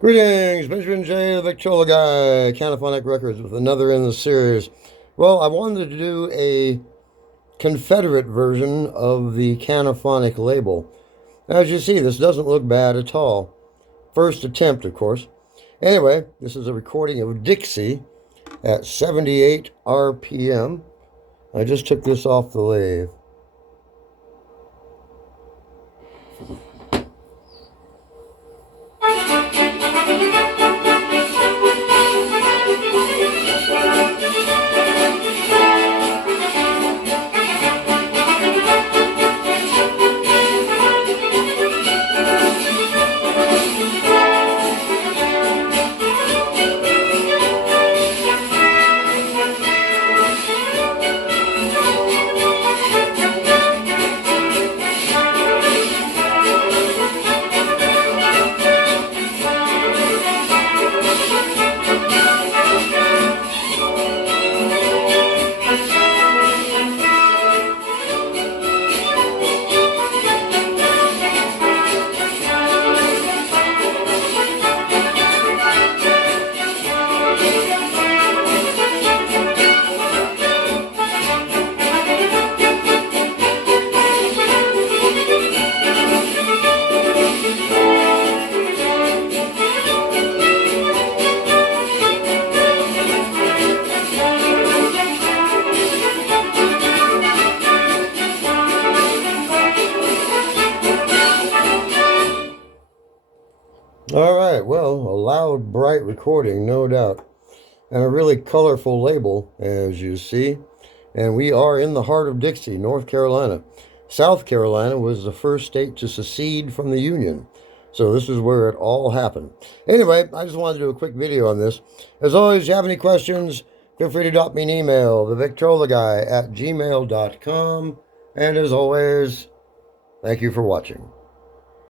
Greetings, Benjamin J, the Victrola Guy, Canaphonic Records with another in the series. Well, I wanted to do a Confederate version of the Canaphonic label. As you see, this doesn't look bad at all. First attempt, of course. Anyway, this is a recording of Dixie at 78 RPM. I just took this off the lathe. All right, well, a loud, bright recording, no doubt, and a really colorful label, as you see. And we are in the heart of Dixie, North Carolina. South Carolina was the first state to secede from the Union. So this is where it all happened. Anyway, I just wanted to do a quick video on this. As always, if you have any questions, feel free to drop me an email, thevictrolaguy@gmail.com. And as always, thank you for watching.